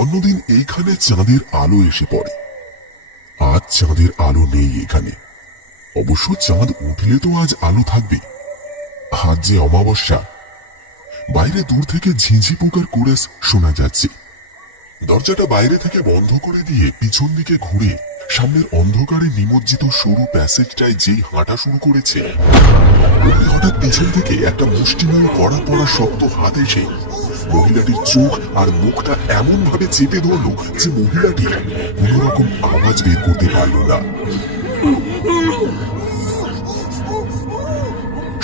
অন্যদিন এইখানে চাঁদের আলো এসে পড়ে। আজ চাঁদের আলো নেই এখানে। অবশ্য চাঁদ উঠলে তো আজ আলো থাকবে। আজ যে অমাবস্যা। বাইরে দূর থেকে ঝিঁঝি পোকার কোরাস শোনা যাচ্ছে। দরজাটা বাইরে থেকে বন্ধ করে দিয়ে পিছন দিকে ঘুরে সামনের অন্ধকারে নিমজ্জিত সরু প্যাসেজটায় যেই হাঁটা শুরু করেছে, হঠাৎ পিছন থেকে একটা মুষ্টিমেয় কড়া পড়া শক্ত হাত এসে মহিলাটির চোখ আর মুখটা এমন ভাবে চেপে ধরল যে মহিলাটি কোন রকম আওয়াজ বের করতে পারল না।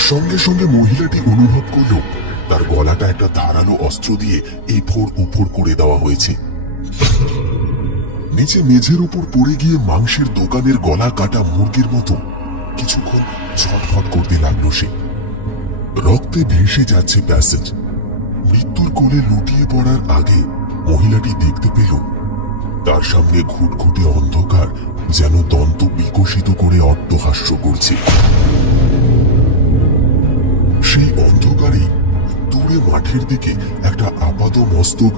সঙ্গে সঙ্গে মহিলাটি অনুভব করল তার গলাটা একটা ধারালো অস্ত্র দিয়ে এফোড় ওফোড় করে দেওয়া হয়েছে। নিচে মেঝের উপর পড়ে গিয়ে মাংসের দোকানের গলা কাটা মুরগির মতো কিছুক্ষণ ছটফট করতে লাগলো সে। রক্তে ভেসে যাচ্ছে প্যাসেজ। মৃত্যুর কোলে লুটিয়ে পড়ার আগে মহিলাটি দেখতে পেল তার সামনে ঘুটঘুটে অন্ধকার যেন দন্ত বিকশিত করে অট্টহাস্য করছে। সেই অন্ধকারে দূরে মাঠের দিকে একটা আপাত মস্তক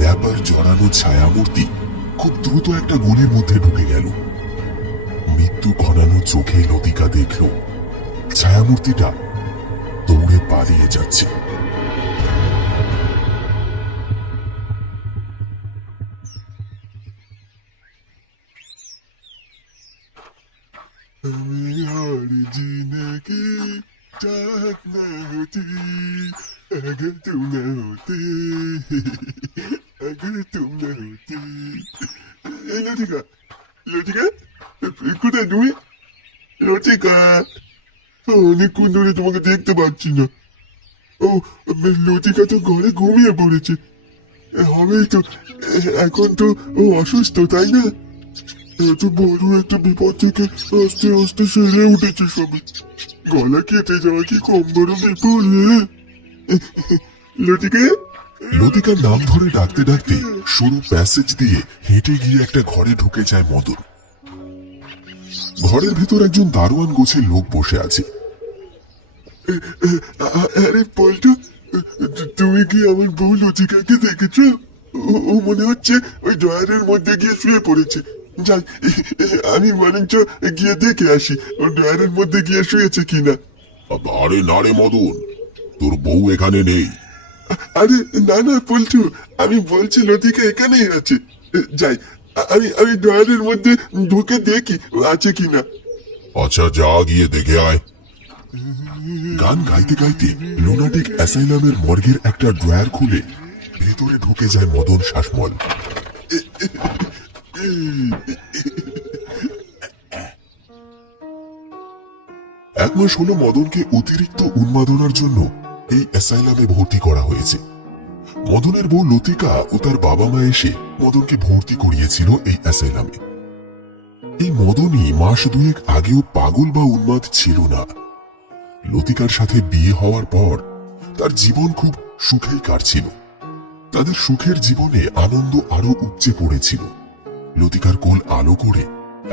র্যাপার জড়ানো ছায়ামূর্তি খুব দ্রুত একটা গলির মধ্যে ঢুকে গেল। মৃত্যু ঘনানো চোখে লতিকা দেখল ছায়ামূর্তিটা দৌড়ে পালিয়ে যাচ্ছে। আমি और जीने की चाहत न होती अगर तुम न होते अगर तुम न होती। লতিকা, লতিকা, কোথায় তুমি? লতিকা, অনেকক্ষণ ধরে তোমাকে দেখতে পাচ্ছি না। ও, লতিকা তো ঘরে ঘুমিয়ে পড়েছে। হবেই তো, এখন তো ও অসুস্থ, তাই না? এত বড় একটা বিপদ থেকে আস্তে আস্তে সেরে উঠেছে সবে। গলা কেটে যাওয়া কি কম বড় বিপদ? লতিকা, লতিকার নাম ধরে ডাকতে ডাকতে সরু প্যাসেজ দিয়ে হেঁটে গিয়ে একটা ঘরে ঢুকে যায় মদন। ঘরের ভেতর একজন দারোয়ান গোছের লোক বসে আছে। আরে পল্টু, তুমি কি আমার বউ লতিকাকে দেখেছ? ও মনে হচ্ছে ওই ড্রয়ারের মধ্যে গিয়ে শুয়ে পড়েছে। যাই, আমি বরঞ্চ গিয়ে দেখে আসি ও ড্রয়ারের মধ্যে গিয়ে শুয়েছে কিনা। আরে না রে মদন, তোর বউ এখানে নেই। আরে না না পল্টু, আমি বলছি লতিকা এখানেই আছে। যাই, আমি ড্রয়ারের মধ্যে ঢুকে দেখি আছে কিনা। আচ্ছা, যা গিয়ে দেখে আয়। গান গাইতে গাইতে লুনাটিক অ্যাসাইলামের মর্গের একটা ড্রয়ার খুলে ভেতরে ঢুকে যায় মদন শাসমল। এক মাস হলো মদনকে অতিরিক্ত উন্মাদনার জন্য এই অ্যাসাইলামে ভর্তি করা হয়েছে। মদনের বউ লতিকা ও তার বাবা মা এসে মদনকে ভর্তি করিয়েছিল এই অ্যাসাইলামে। এই মদনই মাস দুয়েক আগেও পাগল বা উন্মাদ ছিল না। লতিকার সাথে বিয়ে হওয়ার পর তার জীবন খুব সুখেই কাটছিল। তাদের সুখের জীবনে আনন্দ আরো উপচে পড়েছিল। লতিকার কোল আলো করে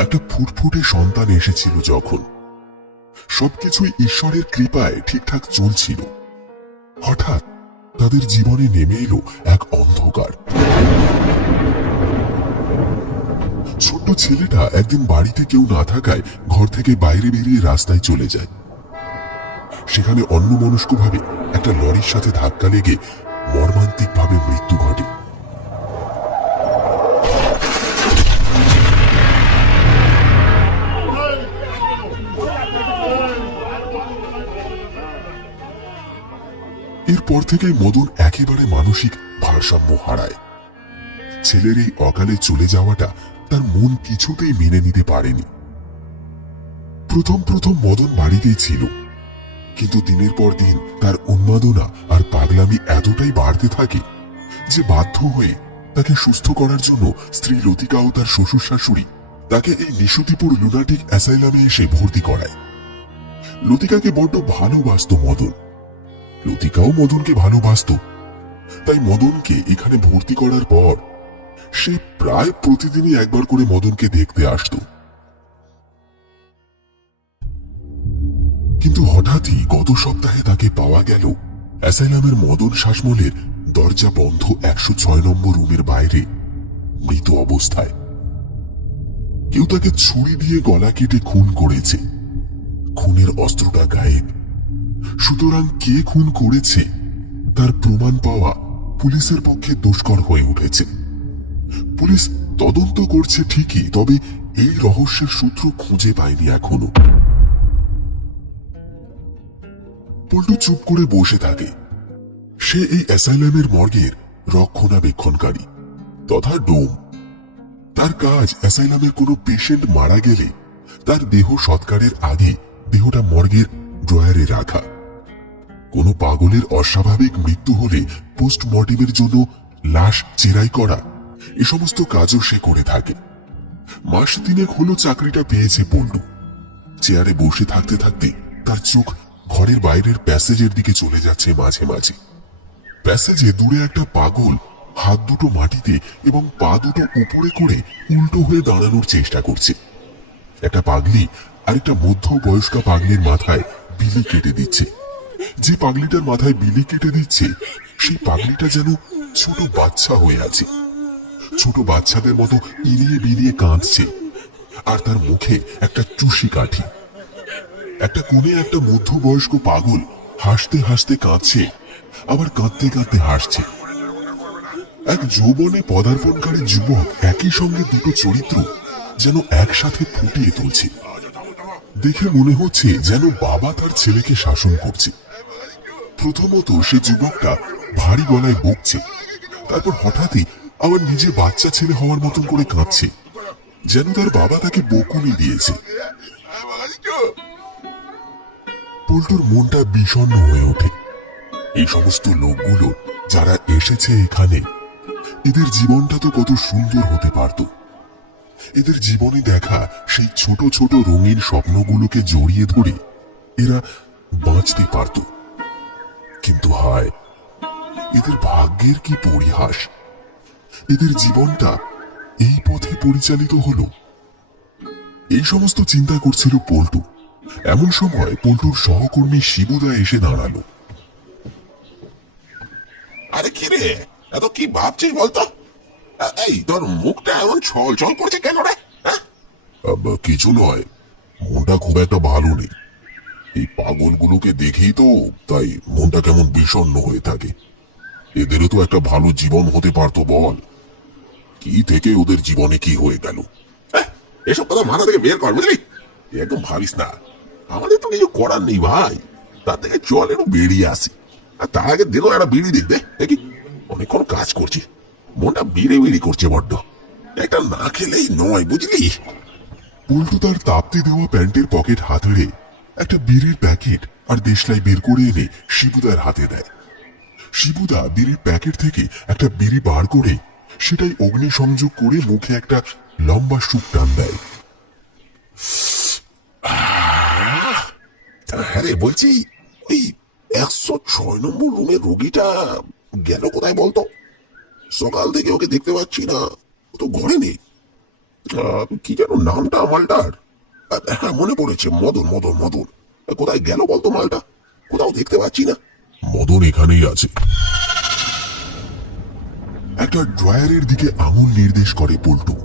একটা ফুটফুটে সন্তান এসেছিল যখন। সবকিছুই ঈশ্বরের কৃপায় ঠিকঠাক চলছিল। হঠাৎ তাদের জীবনে নেমে এলো এক অন্ধকার। ছোট্ট ছেলেটা একদিন বাড়িতে কেউ না থাকায় ঘর থেকে বাইরে বেরিয়ে রাস্তায় চলে যায়। সেখানে অন্যমনস্কভাবে একটা লরির সাথে ধাক্কা লেগে মর্মান্তিকভাবে মৃত্যু ঘটে। এরপর থেকেই মদন একেবারে মানসিক ভারসাম্য হারায়। ছেলের এই অকালে চলে যাওয়াটা তার মন কিছুতেই মেনে নিতে পারেনি। প্রথম প্রথম মদন বাড়িতেই ছিল, কিন্তু দিনের পর দিন তার উন্মাদনা আর পাগলামি এতটাই বাড়তে থাকে যে বাধ্য হয়ে তাকে সুস্থ করার জন্য স্ত্রী লতিকা ও তার শ্বশুর শাশুড়ি তাকে এই নিশুতিপুর লুনাটিক অ্যাসাইলামে এসে ভর্তি করায়। লতিকাকে বড্ড ভালোবাসত মদন, লতিকাও মদনকে ভালোবাসত। তাই মদনকে এখানে ভর্তি করার পর সে প্রায় প্রতিদিনই একবার করে মদনকে দেখতে আসত। কিন্তু হঠাৎই গত সপ্তাহে তাকে পাওয়া গেল অ্যাসাইলামের মদন শ্বাসমলের দরজা বন্ধ 106 নম্বর রুমের বাইরে মৃত অবস্থায়। কেউ তাকে ছুরি দিয়ে গলা কেটে খুন করেছে। খুনের অস্ত্রটা গায়েব। সুতরাং কে খুন করেছে তার প্রমাণ পাওয়া পুলিশের পক্ষে দুষ্কর হয়ে উঠেছে। পুলিশ তদন্ত করছে ঠিকই, তবে এই রহস্যের সূত্র খুঁজে পায়নি এখনো। পল্টু চুপ করে বসে থাকে। সে এই অ্যাসাইলামের মর্গের রক্ষণাবেক্ষণকারী তথা ডোম। তার কাজ অ্যাসাইলামের কোনো পেশেন্ট মারা গেলে তার দেহ সৎকারের আগে দেহটা মর্গের ড্রয়ারে রাখা। কোনো পাগলের অস্বাভাবিক মৃত্যু হলে পোস্টমর্টেমের জন্য লাশ চেরাই করা, এ সমস্ত কাজও সে করে থাকে। মাস তিনেক হলো চাকরিটা পেয়েছে পল্টু। চেয়ারে বসে থাকতে থাকতে তার চোখ ঘরের বাইরের প্যাসেজের দিকে চলে যাচ্ছে মাঝে মাঝে। প্যাসেজে দূরে একটা পাগল হাত দুটো মাটিতে এবং পা দুটো উপরে করে উল্টো হয়ে দাঁড়ানোর চেষ্টা করছে। একটা পাগলি আরেকটা মধ্যবয়স্কা পাগলির মাথায় বিলি কেটে দিচ্ছে। যে পাগলিটার মাথায় বিলি কেটে দিচ্ছে সেই পাগলিটা যেন ছোট বাচ্চা হয়ে আছে। ছোট বাচ্চাদের মতো ইলিয়ে বিলিয়ে কাঁদছে, আর তার মুখে একটা চুষি কাঠি। একটা কোণে একটা মধ্যবয়স্ক পাগল হাসতে হাসতে কাঁদছে, আবার কাঁদতে কাঁদতে হাসছে। এক যৌবনে পদার্পণকারী যুবক একই সঙ্গে দুটো চরিত্র যেন একসাথে ফুটিয়ে তুলছে। দেখে মনে হচ্ছে যেন বাবা তার ছেলেকে শাসন করছে। প্রথমত সে যুবকটা ভারী গলায় বকছে, তারপর হঠাৎই আবার নিজে বাচ্চা ছেলে হওয়ার মতন করে কাঁদছে, যেন তার বাবা তাকে বকুনি দিয়েছে। পল্টুর মনটা বিষণ্ণ হয়ে ওঠে। এই সমস্ত লোকগুলো যারা এসেছে এখানে, এদের জীবনটা তো কত সুন্দর হতে পারত। এদের জীবনে দেখা সেই ছোট ছোট রঙিন স্বপ্নগুলোকে জড়িয়ে ধরে এরা বাঁচতে পারত। কিন্তু হায়, এদের ভাগ্যের কি পরিহাস! এদের জীবনটা এই পথে পরিচালিত হলো। এই সমস্ত চিন্তা করছিল পল্টু। এমন সময় পল্টুর সহকর্মী শিবুদা এসে দাঁড়ালো। আরে কি রে, এত কি ভাবছিস বলতো? এই তোর মুখটা এমন ছল ছল করছে কেন রে? কিছু নয়, মনটা খুব একটা ভালো নেই। এই পাগলগুলোকে দেখেই তো তাই মনটা কেমন বিষণ্ণ হয়ে থাকে। এদেরও তো একটা ভালো জীবন হতে পারতো বল। কি থেকে ওদের জীবনে কি হয়ে গেল? এসব কথা মাথা থেকে বের কর, বুঝলি? একদম ভাবিস না, আমাদের তো কিছু করার নেই ভাই। তার থেকে চল একটু বেরিয়ে আসি। আর তার আগে দিল একটা বিড়ি দেখবে দেখি। অনেকক্ষণ কাজ করছি, মনটা বিড়ি বিড়ি করছে বড্ড। একটা না খেলেই নয়, বুঝলি? পল্টু তার তাপ্তি দেওয়া প্যান্টের পকেট হাতড়ে একটা বিড়ির প্যাকেট আর দেশলাই বের করে এনে শিবুদার হাতে দেয়। শিবুদা বিড়ির প্যাকেট থেকে একটা বিড়ি বার করে সেটাই অগ্নিসংযোগ করে মুখে একটা লম্বা সুপ টান দেয়। হ্যাঁ রে, বলছি ওই 106 নম্বর রুমের রোগীটা গেল কোথায় বলতো? সকাল থেকে ওকে দেখতে পাচ্ছি না, ও তো ঘরে নেই। কি যেন নামটা মালটার? হ্যাঁ, মনে পড়েছে, মদন মদন মদন। কোথায় গেল বলতো মালটা? কোথাও দেখতে পাচ্ছি না। মদন এখানেই আছে। একটা ড্রয়ারের দিকে আঙুল নির্দেশ করে পল্টু।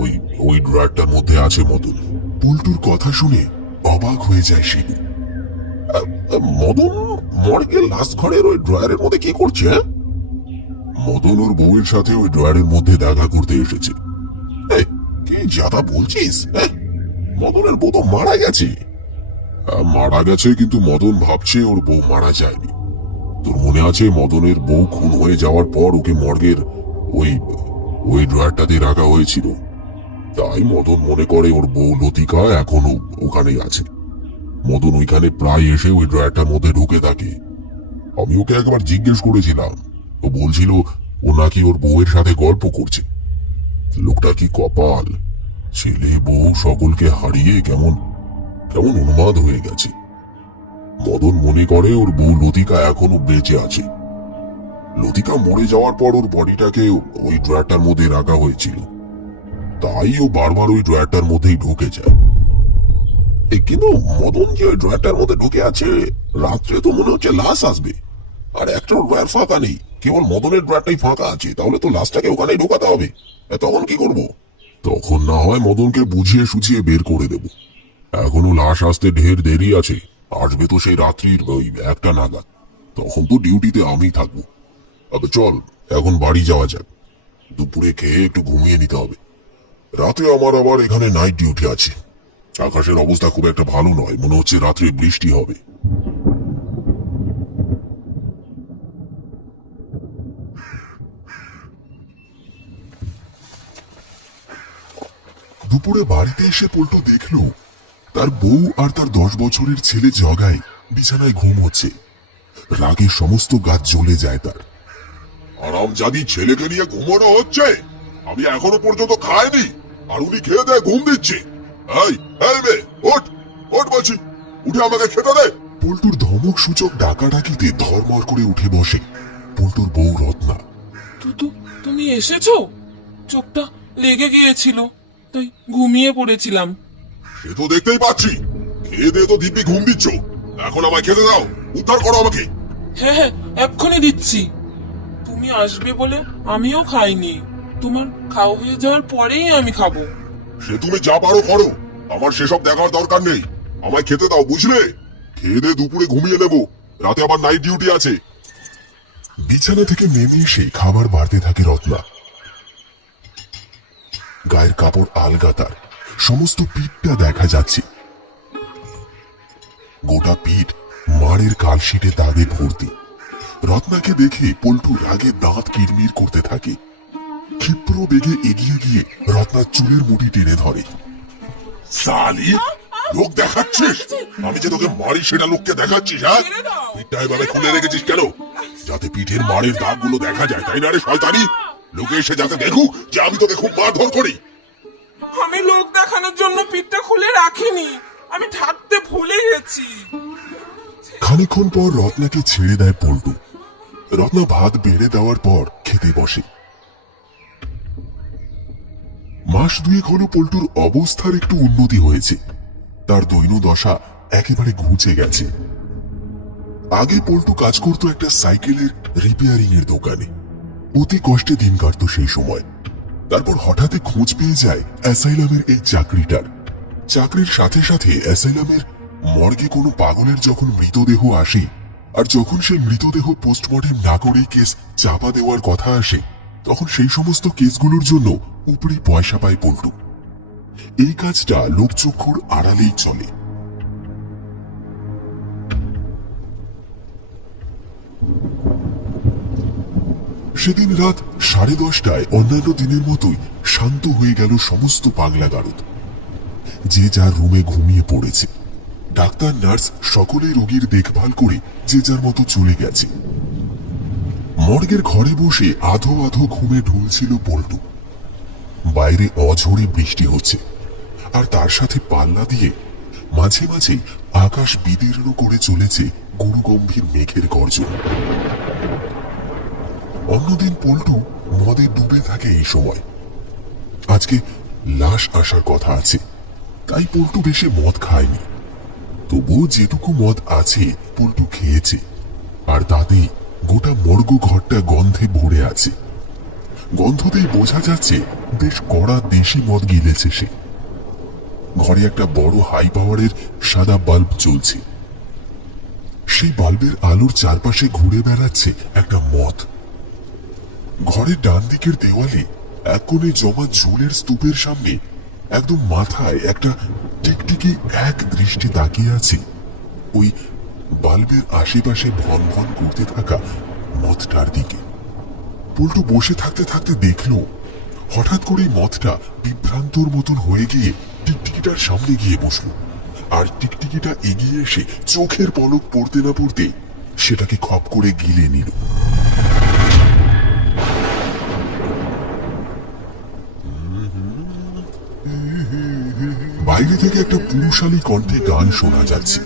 ওই ওই ড্রয়ারটার মধ্যে আছে মদন। পল্টুর কথা শুনে অবাক হয়ে যায় শিবু। মদন মর্গের লাশ ঘরের ওই ড্রয়ারের মধ্যে কি করছে? হ্যাঁ, মদন ওর বউয়ের সাথে ওই ড্রয়ারের মধ্যে দেখা করতে এসেছে। কি যাতা বলছিস? হ্যাঁ, মদনের বউ তো মারা গেছে। মারা গেছে, কিন্তু মদন ভাবছে ওর বউ মারা যায়নি। তোর মনে আছে মদনের বউ খুন হয়ে যাওয়ার পর ওকে মর্গের ওই ওই ড্রয়ারটাতে রাখা হয়েছিল। তাই মদন মনে করে ওর বউ লতিকা এখনো ওখানেই আছে। মদন ওইখানে প্রায় এসে ওই ড্রয়ারটার মধ্যে ঢুকে থাকে। আমি ওকে একবার জিজ্ঞেস করেছিলাম, ও বলছিল ও নাকি ওর বউয়ের সাথে গল্প করছে। লোকটা কি কপাল! ছেলে বউ সকলকে হারিয়ে কেমন কেমন উন্মাদ হয়ে গেছে। মদন মনে করে ওর বউ লতিকা এখনো বেঁচে আছে। লতিকা মরে যাওয়ার পর ওর বডিটাকে ওই ড্রয়ারটার মধ্যে রাখা হয়েছিল, তাই ও বারবার ওই ড্রয়ারটার মধ্যেই ঢুকে যায়। কিন্তু মদন যে ড্রয়ারটার মধ্যে ঢুকে আছে, রাত্রে তো মনে হচ্ছে লাশ আসবে, আর একটা ড্রয়ার ফাঁকা নেই, কেবল মদনের ড্রয়ারটাই ফাঁকা আছে, তাহলে তো লাশটাকে ওখানেই ঢোকাতে হবে। তখন কি করব? তখন না হয় মদনকে বুঝিয়ে সুঝিয়ে বের করে দেব। এখনো লাশ আসতে ঢের দেরি আছে, আসবে তো সেই রাত্রির ওই 1টা নাগাদ, তখন তো ডিউটিতে আমি থাকবো। আবে চল, এখন বাড়ি যাওয়া যাক, দুপুরে খেয়ে একটু ঘুমিয়ে নিতে হবে। রাতে আমার আবার এখানে নাইট ডিউটি আছে। আকাশের অবস্থা খুব একটা ভালো নয়, মনে হচ্ছে রাত্রে বৃষ্টি হবে। দুপুরে বাড়িতে এসে পল্টু দেখলো তার বউ আর তার 10 বছরের ছেলে জগায় বিছানায় ঘুম হচ্ছে। রাগে সমস্ত গাছ জ্বলে যায় তার। আরামজাদি ছেলেকে নিয়ে ঘুমানো হচ্ছে, আমি এখনো পর্যন্ত খাইনি, আর উনি খেয়ে দেয় ঘুম দিচ্ছে। এই এই মেয়ে, ওঠ ওঠ বলছি, উঠে আমাকে খেতে দে। পল্টুর ধমক সূচক ডাকাডাকিতে ধর্মর করে উঠে বসে পল্টুর বউ রত্না। তুমি এসেছো? চোখটা লেগে গিয়েছিল, তাই ঘুমিয়ে পড়েছিলাম। সে তো দেখতেই পাচ্ছি, খেয়ে দিয়ে তো দিব্যি ঘুম দিচ্ছ, এখন আমায় খেতে দাও, উদ্ধার করো আমাকে। হ্যাঁ হ্যাঁ, এক্ষুনি দিচ্ছি। তুমি আসবে বলে আমিও খাইনি, তোমার খাওয়া হয়ে যাওয়ার পরেই আমি খাবো। সে তুমি যা পারো করো, আমার সেসব দেখার দরকার নেই, আমায় খেতে দাও, বুঝলে? খেয়ে দিয়ে দুপুরে ঘুমিয়ে নেব, রাতে আবার নাইট ডিউটি আছে। বিছানা থেকে নেমে এসে খাবার বাড়তে থাকে রত্না। গায়ের কাপড় আলগা, তার সমস্ত পিঠটা দেখা যাচ্ছে, গোটা পিঠ মাড়ের কালশিটে দাগে ভর্তি। রত্নাকে দেখে পল্টু রাগে দাঁত কিরমির করতে থাকে। ক্ষিপ্র বেগে এগিয়ে গিয়ে রত্নার চুলের মুঠি টেনে ধরে। সালি, লোক দেখাচ্ছিস? আমি যে তোকে মারি সেটা লোককে দেখাচ্ছিস? হ্যাঁ, পিঠটা এভাবে খুলে রেখেছিস কেন? যাতে পিঠের মারের দাগগুলো দেখা যায়, তাই না রে শয়তানি? লোকে এসে যাতে দেখুক যে আমি তোকে খুব মারধর করি। আমি লোক দেখানোর জন্য পিঠটা খুলে রাখিনি, আমি ঢাকতে ভুলে গেছি। খানিকক্ষণ পর রত্নাকে ছেড়ে দেয় পল্টু। রত্না ভাত বেড়ে দেওয়ার পর খেতে বসে। মাস দুয়েক হলো পল্টুর অবস্থার একটু উন্নতি হয়েছে, তার দৈনদশা একেবারে ঘুচে গেছে। আগে পল্টু কাজ করত একটা সাইকেলের রিপেয়ারিং এর দোকানে, অতি কষ্টে দিন কাটত সেই সময়। তারপর হঠাৎই খোঁজ পেয়ে যায় অ্যাসাইলামের এই চাকরিটার। চাকরির সাথে সাথে অ্যাসাইলামের মর্গে কোনো পাগলের যখন মৃতদেহ আসে, আর যখন সেই মৃতদেহ পোস্টমর্টেম না করেই কেস চাপা দেওয়ার কথা আসে, তখন সেই সমস্ত কেসগুলোর জন্য উপরি পয়সা পায় পল্টু। এই কাজটা লোকচক্ষুর আড়ালেই চলে। সেদিন রাত 10:30টায় অন্যান্য দিনের মতোই শান্ত হয়ে গেল সমস্ত পাগলা গারদ। যে যার রুমে ঘুমিয়ে পড়েছে। ডাক্তার নার্স সকলেই রোগীর দেখভাল করে যে যার মতো চলে গেছে। মর্গের ঘরে বসে আধো আধো ঘুমে ঢুলছিল পল্টু। বাইরে অঝোরে বৃষ্টি হচ্ছে, আর তার সাথে পাল্লা দিয়ে মাঝে মাঝে আকাশ বিদীর্ণ করে চলেছে গুরুগম্ভীর মেঘের গর্জন। অন্যদিন পল্টু মদে ডুবে থাকে এই সময়। আজকে লাশ আসার কথা আছে, তাই পল্টু বেশি মদ খায়নি। তবুও যেটুকু মদ আছে পল্টু খেয়েছে, আর তাতেই গোটা মর্গ ঘরটা গন্ধে ভরে আছে। গন্ধতেই বোঝা যাচ্ছে বেশ কড়া দেশি মদ গিলেছে সে। ঘরে একটা বড় হাই পাওয়ারের সাদা বাল্ব জ্বলছে। সেই বাল্বের আলোর চারপাশে ঘুরে বেড়াচ্ছে একটা মথ। ঘরের ডান দিকের দেওয়ালে এক কোণে জমা ঝুলের স্তূপের সামনে একদম মাথায় একটা টিকটিকি এক দৃষ্টি তাকিয়ে আছে ওই বাল্বের আশেপাশে ভন ভন করতে থাকা মথটার দিকে। পল্টু বসে থাকতে থাকতে দেখলো হঠাৎ করেই মথটা বিভ্রান্তর মতন হয়ে গিয়ে টিকটিকিটার সামনে গিয়ে বসলো, আর টিকটিকিটা এগিয়ে এসে চোখের পলক পড়তে না পড়তে সেটাকে খপ করে গিলে নিল। বাইরে থেকে একটা পুরুষালী কণ্ঠে গান শোনা যাচ্ছে।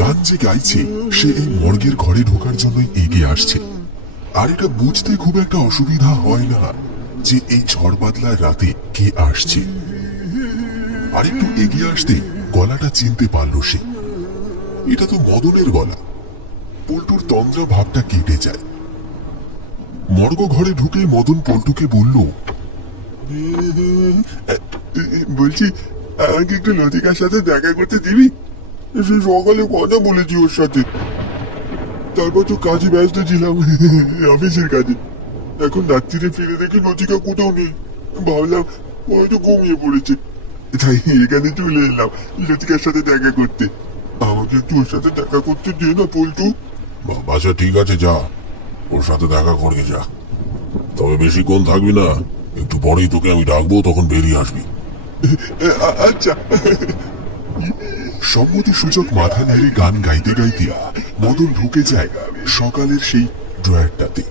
গান যে গাইছে সে এই মর্গের ঘরে ঢোকার জন্যই এগিয়ে আসছে। আর এটা বুঝতে খুব একটা অসুবিধা হয় না যে এই ঝড় বাদলার রাতে কে আসছে। আরেকটু এগিয়ে আসতে গলাটা চিনতে পারল সে। এটা তো মদনের গলা। পল্টুর তন্দ্রা ভাবটা কেটে যায়। মর্গ ঘরে ঢুকে মদন পল্টুকে বলল, বলছি আমাকে একটু লতিকার সাথে দেখা করতে দিবি? সে সকালে কথা বলেছি ওর সাথে, তারপর তো কাজে ব্যস্ত ছিলাম, অফিসের কাজে। এখন রাত্রিরে ফিরে দেখি লতিকা কোথাও নেই। ভাবলাম হয়তো ঘুমিয়ে পড়েছে, তাই এখানে চলে এলাম লতিকার সাথে দেখা করতে। আমাকে একটু ওর সাথে দেখা করতে দে না পল্টু। আচ্ছা ঠিক আছে, যা ওর সাথে দেখা করবি যা, তবে বেশিক্ষণ থাকবি না, একটু পরেই তোকে আমি ডাকবো, তখন বেরিয়ে আসবি। আচ্ছা। সম্মতি সূচক মাথা নেড়ে গান গাইতে গাইতে মদন ঢুকে যায় সকালের সেই ড্রয়ারটাতে।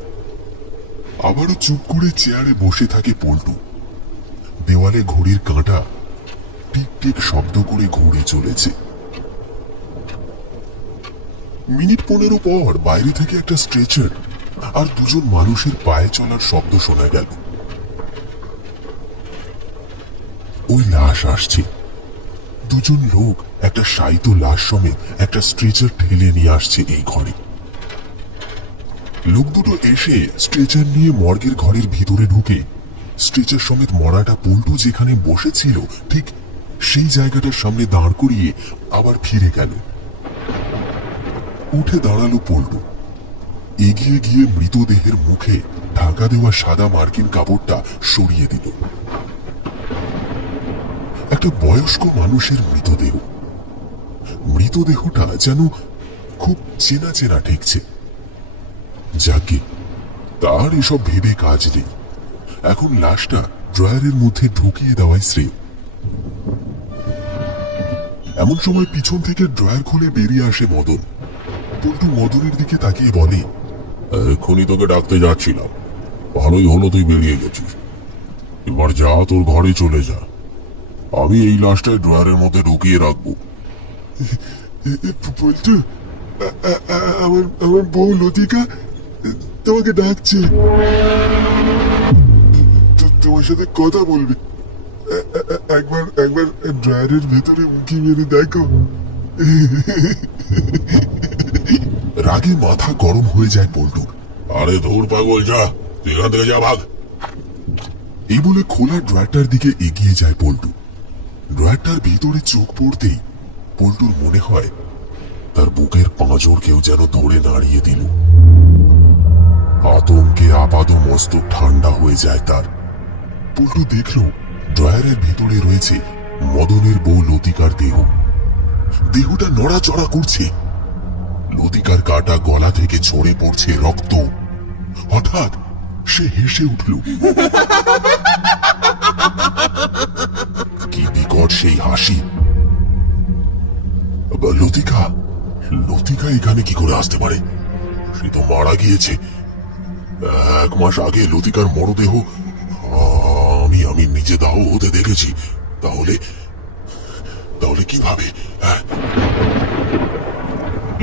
আবারও চুপ করে চেয়ারে বসে থাকে পল্টু। দেওয়ালে ঘড়ির কাঁটা টিক টিক শব্দ করে ঘুরে চলেছে। মিনিট 15 পর বাইরে থেকে একটা স্ট্রেচার আর দুজন মানুষের পায়ে চলার শব্দ শোনা গেল। ওই লাশ আসছে। দুজন লোক একটা শায়িত লাশ সমেত একটা স্ট্রেচার ঠেলে নিয়ে আসছে এই ঘরে। লোক দুটো এসে স্ট্রেচার নিয়ে মর্গের ঘরের ভিতরে ঢুকে স্ট্রেচার সমেত মরাটা পল্টু যেখানে বসেছিল ঠিক সেই জায়গাটার সামনে দাঁড় করিয়ে আবার ফিরে গেল। উঠে দাঁড়ালো পল্টু। এগিয়ে গিয়ে মৃতদেহের মুখে ঢাকা দেওয়া সাদা মার্কিন কাপড়টা সরিয়ে দিল। একটা বয়স্ক মানুষের মৃতদেহ। মৃতদেহটা যেন খুব চেনা চেনা ঠেকছে। যাকে তার এসব ভেবে কাজ নেই, এখন লাশটা ড্রয়ারের মধ্যে ঢুকিয়ে দেওয়াই শ্রেয়। এমন সময় পিছন থেকে ড্রয়ার খুলে বেরিয়ে আসে মদন। পল্টু মদনের দিকে তাকিয়ে বলে, এক্ষুনি তোকে ডাকতে যাচ্ছিলাম, ভালোই হলো তুই বেরিয়ে গেছিস। এবার যা, তোর ঘরে চলে যা, আমি এই লাশটায় ড্রয়ারের মধ্যে ঢুকিয়ে রাখবো। পল্টু, আমার আমার বউ লতিকা তোমাকে ডাকছে, তোমার সাথে কথা বলবে। একবার একবার ড্রয়ারের ভেতরে উঁকি মেরে দেখো। রাগে মাথা গরম হয়ে যায় পল্টু। আরে ধুর পাগল, যা তুই এখান থেকে, যা ভাগ। এই বলে খোলা ড্রয়ারটার দিকে এগিয়ে যায় পল্টু। ড্রয়ারটার ভিতরে চোখ পড়তেই পল্টুর মনে হয় তার বুকের পাঁজর কেউ যেন ধরে নাড়িয়ে দিল। আতঙ্কে আপাত মস্তক ঠান্ডা হয়ে যায় তার। পল্টু দেখল ড্রয়ারের ভিতরে রয়েছে মদনের বউ লতিকার দেহ। দেহটা নড়াচড়া করছে। লতিকার কাটা গলা থেকে ঝরে পড়ছে রক্ত। হঠাৎ সে হেসে উঠল। কি বিকট সেই হাসি! লতিকা, লতিকা এখানে কি করে আসতে পারে? সে তো মারা গিয়েছে 1 মাস আগে। লতিকার মরদেহ আমি নিজে দাহ হতে দেখেছি। তাহলে তাহলে কিভাবে?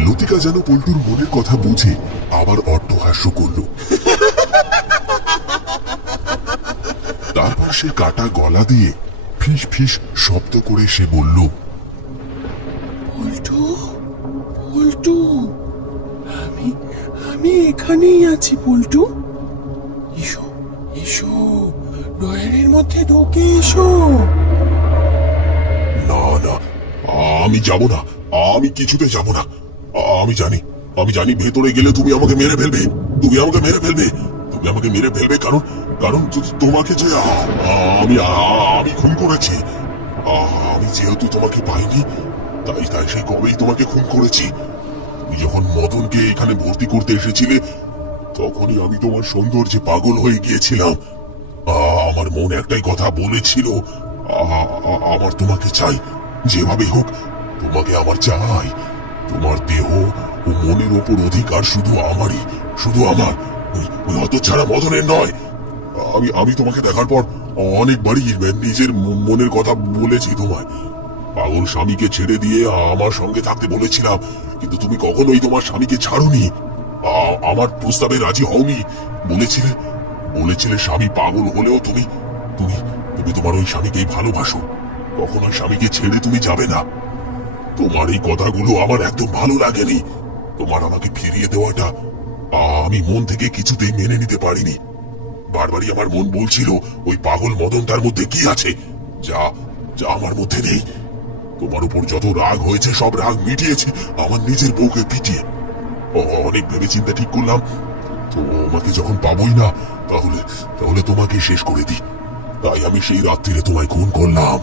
লতিকা যেন পল্টুর মনের কথা বুঝে আবার অট্টহাস্য করল। তারপর সে কাটা গলা দিয়ে ফিস ফিস শব্দ করে সে বলল, পল্টু, পল্টু, আমি আমি এখানেই আছি পল্টু। এসো এসো, ডয়ারের মধ্যে ঢোকে এসো। না না, আমি যাব না, আমি কিছুতে যাব না। আমি জানি ভেতরে গেলে তুমি আমাকে মেরে ফেলবে, তুমি আমাকে মেরে ফেলবে, তুমি আমাকে মেরে ফেলবে, কারণ কারণ তোমাকে যে আমি খুন করেছি। আমি যেহেতু তোমাকে পাইনি, তাই তাই সেই কবেই তোমাকে খুন করেছি। তুমি যখন মদনকে এখানে ভর্তি করতে এসেছিলে, তখনই আমি তোমার সৌন্দর্যে পাগল হয়ে গিয়েছিলাম। আমার মন একটাই কথা বলেছিল, আমার তোমাকে চাই, যেভাবে হোক তোমাকে আমার চাই। তোমার দেহ ও মনের ওপর অধিকার শুধু আমারই, শুধু আমার, ওই হতচ্ছাড়া মদনের নয়। আমি তোমাকে দেখার পর অনেকবারই নিজের মনের কথা বলেছি তোমায়। পাগল স্বামীকে ছেড়ে দিয়ে আমার সঙ্গে থাকতে বলেছিলাম, কিন্তু তুমি কখনোই তোমার স্বামীকে ছাড়োনি। আমার প্রস্তাবে রাজি হওনি। বলেছিলে স্বামী পাগল হলেও তুমি তুমি তুমি তোমার ওই স্বামীকেই ভালোবাসো। কখনো স্বামীকে ছেড়ে তুমি যাবে না। তোমার এই কথাগুলো আমার একদম ভালো লাগেনি। তোমার আমাকে ফিরিয়ে দেওয়াটা আমি মন থেকে কিছুতেই মেনে নিতে পারিনি। বারবারই আমার মন বলছিল ওই পাগল মদন তার মধ্যে কি আছে যা যা আমার মধ্যে নেই। তোমার উপর যত রাগ হয়েছে সব রাগ মিটিয়েছে আমার নিজের বউকে পিটিয়ে। অনেক ভেবে চিন্তা ঠিক করলাম তোমাকে যখন পাবোই না তাহলে তাহলে তোমাকে শেষ করে দিই। তাই আমি সেই রাত্রিরে তোমায় খুন করলাম।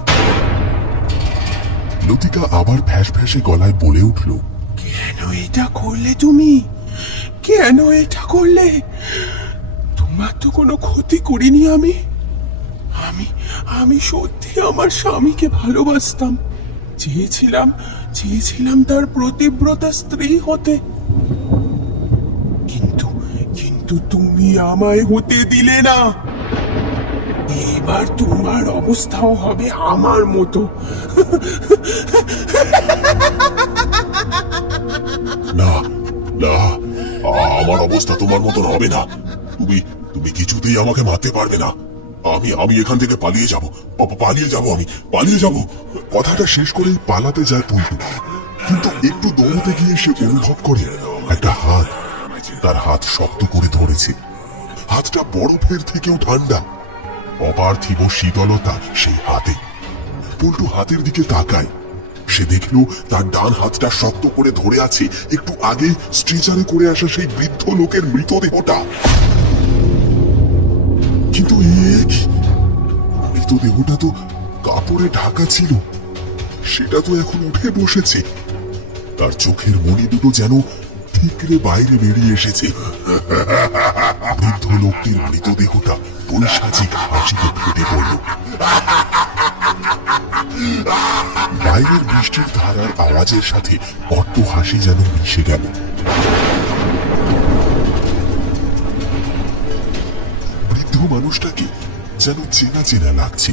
লতিকা আবার ফ্যাস ফ্যাসে গলায় বলে উঠল, কেন এটা করলে তুমি? কেন এটা করলে? তোমার তো কোনো ক্ষতি করিনি আমি। আমি আমি সত্যি আমার স্বামীকে ভালোবাসতাম। চেয়েছিলাম তার প্রতিব্রতা স্ত্রী হতে। কিন্তু কিন্তু তুমি আমায় হতে দিলে না। এবার তোমার অবস্থাও হবে আমার মতো। না না, আমার অবস্থা তোমার মতন হবে না। তুমি তুমি কিছুতেই আমাকে মারতে পারবে না। আমি এখান থেকে পালিয়ে যাব। আমি পালিয়ে যাব। কথাটা শেষ করেই পালাতে যায় পল্টু, কিন্তু একটু দৌড়তে গিয়ে সে অনুভব করে একটা হাত তার হাত শক্ত করে ধরেছে। হাতটা বরফের থেকেও ঠান্ডা, অপার্থিব শীতলতা সেই হাতে। পল্টু হাতের দিকে তাকায়, সে দেখল তার ডান হাতটা শক্ত করে ধরে আছে একটু আগে স্ট্রেচারে করে আসা সেই বৃদ্ধ লোকের মৃতদেহটা। কিন্তু মৃতদেহটা তো কাপড়ে ঢাকা ছিল, সেটা তো এখন উঠে বসেছে। তার চোখের মণি দুটো যেন ঠিকরে বাইরে বেরিয়ে এসেছে। বৃদ্ধ লোকটির মৃতদেহটা বৈশাচিক হাসিতে ফেটে পড়ল। বাইরের বৃষ্টির ধারার আওয়াজের সাথে অট্ট হাসি যেন মিশে গেল। বৃদ্ধ মানুষটাকে যেন চেনা চেনা লাগছে।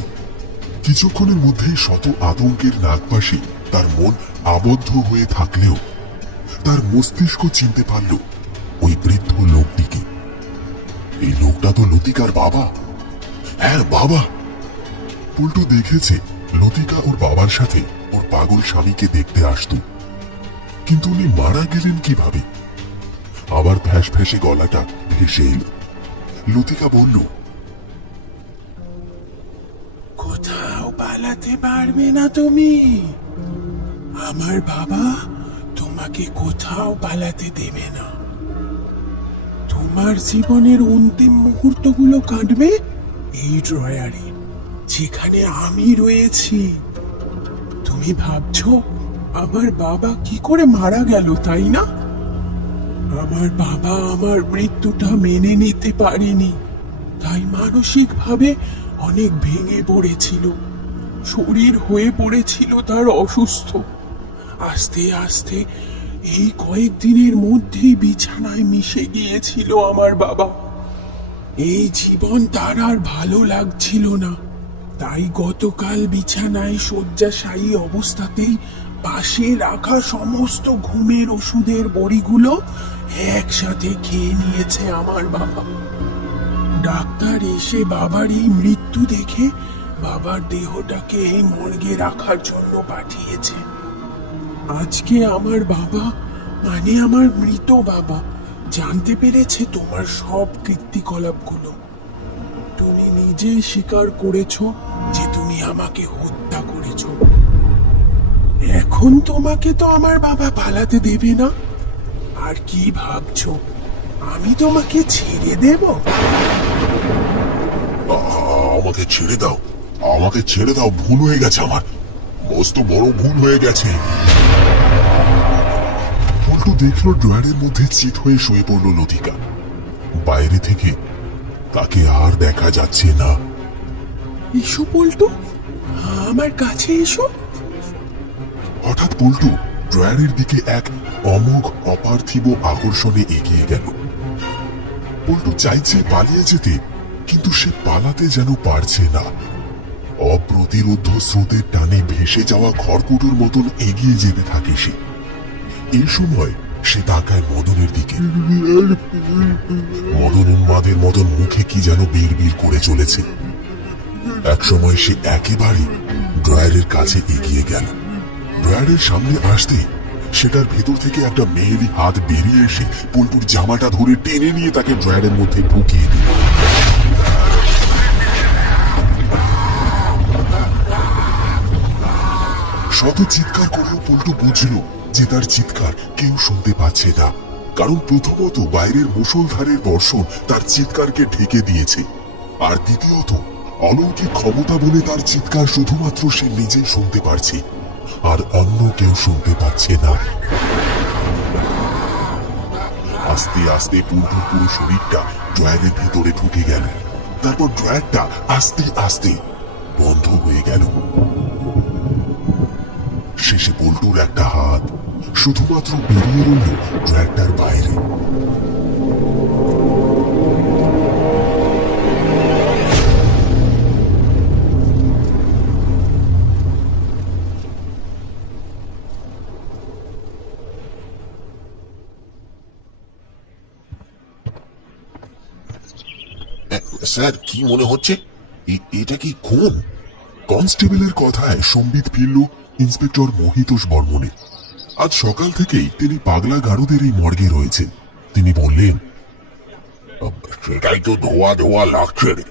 কিছুক্ষণের মধ্যেই শত আতঙ্কের নাগপাশে তার মন আবদ্ধ হয়ে থাকলেও তার মস্তিষ্ক চিনতে পারল ওই বৃদ্ধ লোকটিকে। এই লোকটা তো লতিকার বাবা। হ্যাঁ, বাবা। পল্টু দেখেছে লতিকা ওর বাবার সাথে ওর পাগল স্বামীকে দেখতে আসতো, কিন্তু উনি মারা গেলেন কিভাবে? আবার ফ্যাস ফ্যাসে গলাটা ভেসে এলো। লতিকা বলল, কোথাও পালাতে পারবে না তুমি। আমার বাবা তোমাকে কোথাও পালাতে দেবে না। তোমার জীবনের অন্তিম মুহূর্তগুলো কাটবে এই ড্রয়ারে, যেখানে আমি রয়েছি। তুমি ভাবছো আমার বাবা কি করে মারা গেল, তাই না? আমার বাবা আমার মৃত্যুটা মেনে নিতে পারেনি, তাই মানসিকভাবে অনেক ভেঙে পড়েছিল। শরীর হয়ে পড়েছিল তার অসুস্থ। আস্তে আস্তে এই কয়েকদিনের মধ্যেই বিছানায় মিশে গিয়েছিল আমার বাবা। এই জীবন তার আর ভালো লাগছিল না, তাই গতকাল বিছানায় শয্যাশায়ী অবস্থাতেই পাশে রাখা সমস্ত ঘুমের ওষুধের বড়িগুলো একসাথে খেয়ে নিয়েছে আমার বাবা। ডাক্তার এসে বাবার এই মৃত্যু দেখে বাবার দেহটাকে এই মর্গে রাখার জন্য পাঠিয়েছে। আজকে আমার বাবা, মানে আমার মৃত বাবা, জানতে পেরেছে তোমার সব কীর্তিকলাপগুলো। তুমি নিজেই স্বীকার করেছো যে তুমি আমাকে হত্যা করেছো। এখন তোমাকে তো আমার বাবা পালাতে দেবে না। আর কি ভাবছো আমি তোমাকে ছেড়ে দেব? আমাকে ছেড়ে দাও, আমাকে ছেড়ে দাও। ভুল হয়ে গেছে আমার, মস্ত বড় ভুল হয়ে গেছে। পল্টু দেখলো ড্রয়ারের মধ্যে চিত হয়ে শুয়ে পড়ল লতিকা। বাইরে থেকে তাকে আর দেখা যাচ্ছে না। এসো পল্টু, আমার কাছে এসো। হঠাৎ পল্টু ড্রয়ারের দিকে এক অমোঘ অপার্থিব আকর্ষণে এগিয়ে গেল। পল্টু চাইছে পালিয়ে যেতে, কিন্তু সে পালাতে যেন পারছে না। অপ্রতিরোধ্য স্রোতের টানে ভেসে যাওয়া খড়কুটোর মতন এগিয়ে যেতে থাকে সে। এই সময় সে তাকায় মদনের দিকে। মদন উন্মাদের মতন মুখে কি যেন বিড়বিড় করে চলেছে। এক সময় সে একেবারে ড্রয়ারের কাছে এগিয়ে গেল। ড্রয়ারের সামনে আসতে সেটার ভেতর থেকে একটা মেয়েলি হাত বেরিয়ে এসে পল্টুর জামাটা ধরে টেনে নিয়ে তাকে ড্রয়ারের মধ্যে ঢুকিয়ে দিল। শত চিৎকার করেও পল্টু বুঝল যে তার চিৎকার কেউ শুনতে পাচ্ছে না, কারণ প্রথমত বাইরের মুষলধারের বর্ষণ তার চিৎকারকে ঢেকে দিয়েছে, আর দ্বিতীয়ত অলৌকিক ক্ষমতা বলে তার চিৎকার শুধুমাত্র সে নিজেই শুনতে পারছে, আর অন্য কেউ শুনতে পাচ্ছে না। আস্তে আস্তে পল্টুর পুরো শরীরটা ড্রয়ারের ভেতরে ঢুকে গেল। তারপর ড্রয়ারটা আস্তে আস্তে বন্ধ হয়ে গেল। শেষে পল্টুর একটা হাত শুধুমাত্র বেরিয়ে রইল ড্রয়ারটার বাইরে। স্যার, কি মনে হচ্ছে? এটা কি খুন? কনস্টেবলের কথায় সম্বিত ফিরল ইন্সপেক্টর মহিতোষ বর্মনে। আজ সকাল থেকেই তিনি পাগলা গারদের এই মর্গে রয়েছেন। তিনি বললেন, সেটাই তো ধোয়া ধোয়া লাগছে রে।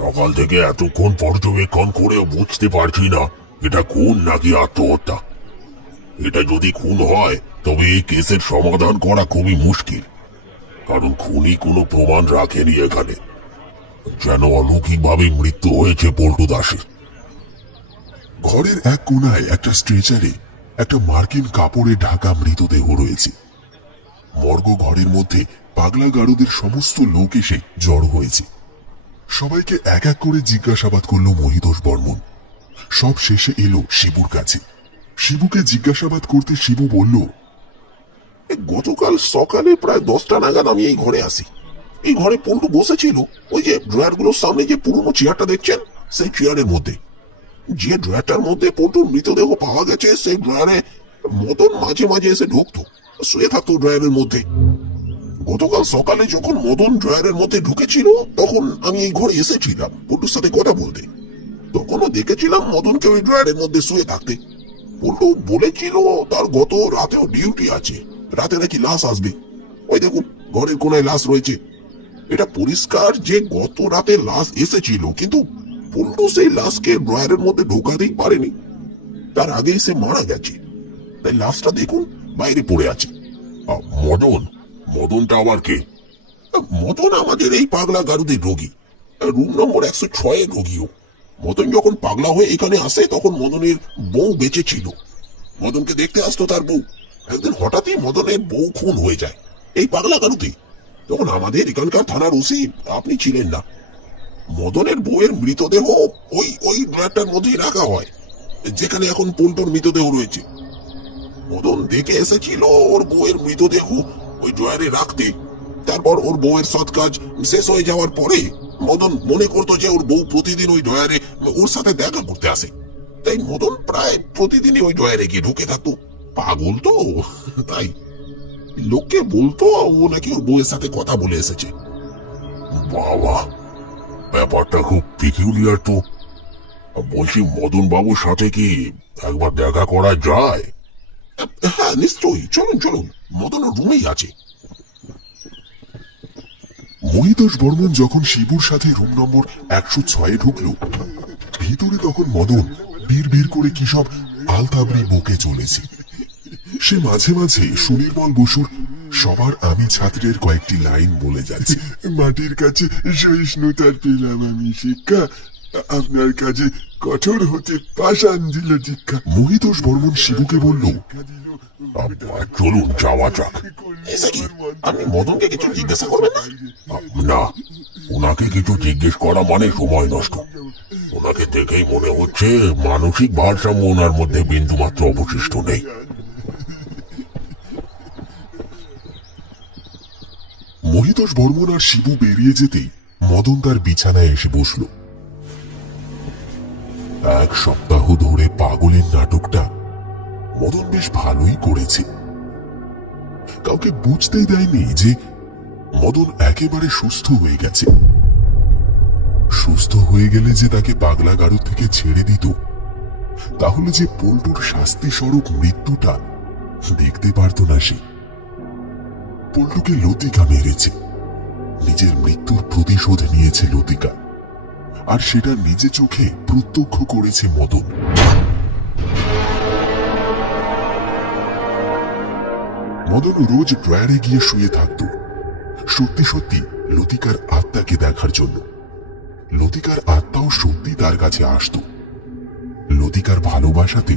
সকাল থেকে এতক্ষণ পর্যবেক্ষণ করেও বুঝতে পারছি না এটা খুন নাকি আত্মহত্যা। এটা যদি খুন হয় তবে এই কেসের সমাধান করা খুবই মুশকিল, কারণ খুনি কোনো প্রমাণ রাখেনি এখানে। যেন অলৌকিকভাবে মৃত্যু হয়েছে পল্টু দাসের। ঘরের এক কোণায় একটা স্ট্রেচারে একটা মার্কিন কাপড়ে ঢাকা মৃতদেহ রয়েছে। মর্গ ঘরের মধ্যে পাগলা গারদের সমস্ত লোক এসে জড়ো হয়েছে। সবাইকে এক এক করে জিজ্ঞাসাবাদ করল মহিতোষ বর্মন। সব শেষে এলো শিবুর কাছে। শিবুকে জিজ্ঞাসাবাদ করতে শিবু বলল, গতকাল সকালে প্রায় 10টা নাগাদ আমি এই ঘরে আসি। এই ঘরে পল্টু বসেছিল ওই যে ড্রয়ারগুলোর সামনে যে পুরনো চেয়ারটা দেখছেন, সেই চেয়ারের মধ্যে। যে ড্রয়ারটার মধ্যে পল্টুর মৃতদেহ পাওয়া গেছে সেই ড্রয়ারে মদন মাঝে মাঝে এসে ঢুকতো, শুয়ে থাকতো ড্রয়ারের মধ্যে। গতকাল সকালে যখন মদন ড্রয়ারের মধ্যে ঢুকেছিল তখন আমি এই ঘরে এসেছিলাম পল্টুর সাথে কথা বলতে। তখনও দেখেছিলাম মদনকে ওই ড্রয়ারের মধ্যে শুয়ে থাকতে। পল্টু বলেছিল তার গত রাতেও ডিউটি আছে, রাতে নাকি লাশ আসবে। ওই দেখুন ঘরের কোনায় লাশ রয়েছে। এটা পরিষ্কার যে গত রাতে লাশ এসেছিল, কিন্তু পল্টু সেই লাশকে ড্রয়ারের মধ্যে ঢোকাতেই পারেনি। তার আগেই সে মারা গেছে। তাই লাশটা দেখুন বাইরে পড়ে আছে। মদন? মদনটা আবার কে? মদন আমাদের এই পাগলা গারুদের রোগী, রুম নম্বর 106 এর রোগীও। মদন যখন পাগলা হয়ে এখানে আসে তখন মদনের বউ বেঁচে ছিল। মদনকে দেখতে আসতো তার বউ। একদিন হঠাৎই মদনের বউ খুন হয়ে যায় এই পাগলা গারুতে। তখন আমাদের এখানকার থানার ওসি আপনি ছিলেন না। মদনের বউয়ের মৃতদেহ ওই ওই ড্রয়ারটার মধ্যেই রাখা হয় যেখানে এখন পল্টুর মৃতদেহ রয়েছে। মদন দেখে এসেছিল ওর বউয়ের মৃতদেহ ওই ড্রয়ারে রাখতে। তারপর ওর বউয়ের সৎ কাজ শেষ হয়ে যাওয়ার পরে মদন মনে করতো যে ওর বউ প্রতিদিন ওই ড্রয়ারে ওর সাথে দেখা করতে আসে। তাই মদন প্রায় প্রতিদিনই ওই ড্রয়ারে গিয়ে ঢুকে থাকতো। পাগল তো, তাই লোককে বলতো ও নাকি ওর বউয়ের সাথে কথা বলে এসেছে। বাবা, ব্যাপারটা খুব পিকিউলিয়ার তো। বলছি, মদন বাবুর সাথে কি একবার দেখা করা যায়? হ্যাঁ নিশ্চয়ই, চলুন চলুন, মদন রুমেই আছে। মহিতোষ বর্মন যখন শিবুর সাথে রুম নম্বর 106 ঢুকল, ভিতরে তখন মদন বীর করে কি সব আলতাবড়ি বকে চলেছে। সে মাঝে মাঝে সুনির্মল বসুর সবার আমি ছাত্রের কয়েকটি লাইন বলে যাচ্ছে। মাটির কাছে সহিষ্ণুতার পেলাম আমি শিক্ষা, আপনার কাজে কঠোর হতে পাষাণ দিল দীক্ষা। মহিতোষ বর্মন শিবুকে বলল, চলুন যাওয়া যাক। আপনি মদনকে কিছু জিজ্ঞাসা করবেন না? না, ওনাকে কিছু জিজ্ঞেস করা মানে সময় নষ্ট। ওনাকে দেখেই মনে হচ্ছে মানসিক ভারসাম্য ওনার মধ্যে বিন্দুমাত্র অবশিষ্ট নেই। মহিতোষ বর্মন আর শিবু বেরিয়ে যেতেই মদন তার বিছানায় এসে বসল। 1 সপ্তাহ ধরে পাগলের নাটকটা মদন বেশ ভালোই করেছে। কাউকে বুঝতেই দেয়নি যে মদন একেবারে সুস্থ হয়ে গেছে। সুস্থ হয়ে গেলে যে তাকে পাগলা গারদ থেকে ছেড়ে দিত তাহলে যে পল্টুর শাস্তি স্বরূপ মৃত্যুটা দেখতে পারত না সে। পল্টুকে লতিকা মেরেছে, নিজের মৃত্যুর প্রতিশোধ নিয়েছে লতিকা, আর সেটা নিজে চোখে প্রত্যক্ষ করেছে মদন। মদন রোজ ড্রয়ারে গিয়ে শুয়ে থাকত সত্যি সত্যি লতিকার আত্মাকে দেখার জন্য। লতিকার আত্মাও সত্যি তার কাছে আসত। লতিকার ভালোবাসাতে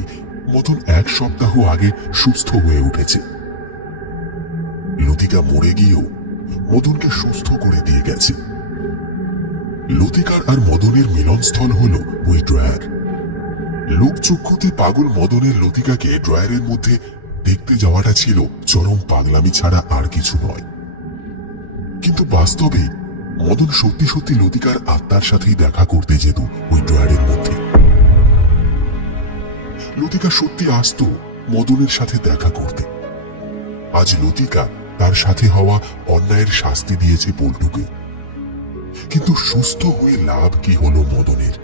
মদন 1 সপ্তাহ আগে সুস্থ হয়ে উঠেছে। লতিকা মরে গিয়েও মদনকে সুস্থ করে দিয়ে গেছে। লতিকার আর মদনের মিলনস্থল হলো ওই ড্রয়ার। লোকচক্ষুতে পাগল মদনের লতিকাকে ড্রয়ারের মধ্যে দেখতে যাওয়াটা ছিল চরম পাগলামি ছাড়া আর কিছু নয়। কিন্তু বাস্তবে মদন সত্যি সত্যি লতিকার আত্মার সাথেই দেখা করতে যেত ওই ড্রয়ারের মধ্যে। লতিকা সত্যি আসতো মদনের সাথে দেখা করতে। আজ লতিকা তার সাথে হওয়া অন্যায়ের শাস্তি দিয়েছে পল্টুকে। কিন্তু সুস্থ হয়ে লাভ কি হলো মদনের?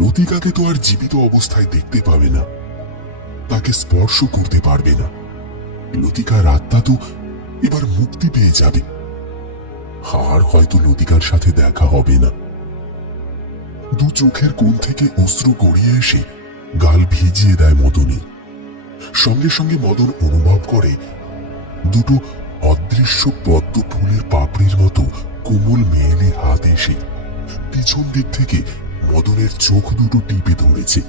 লতিকাকে তো আর জীবিত অবস্থায় দেখতে পাবে না, তাকে স্পর্শ করতে পারবে না। লতিকার আত্মা তো এবার মুক্তি পেয়ে যাবে, আর হয়তো লতিকার সাথে দেখা হবে না। দু চোখের কোণ থেকে অশ্রু গড়িয়ে এসে গাল ভিজিয়ে দেয় মদনের। সঙ্গে সঙ্গে মদন অনুভব করে দুটো অদৃশ্য পদ্ম ফুলের পাপড়ির মতো কোমল মেয়েলি হাত এসে পিছন দিক থেকে মদনের চোখ দুটো টিপে ধরেছে।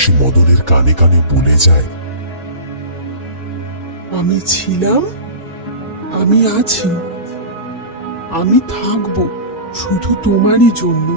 সে মদনের কানে কানে বলে যায়, আমি ছিলাম, আমি আছি, আমি থাকবো শুধু তোমারই জন্য।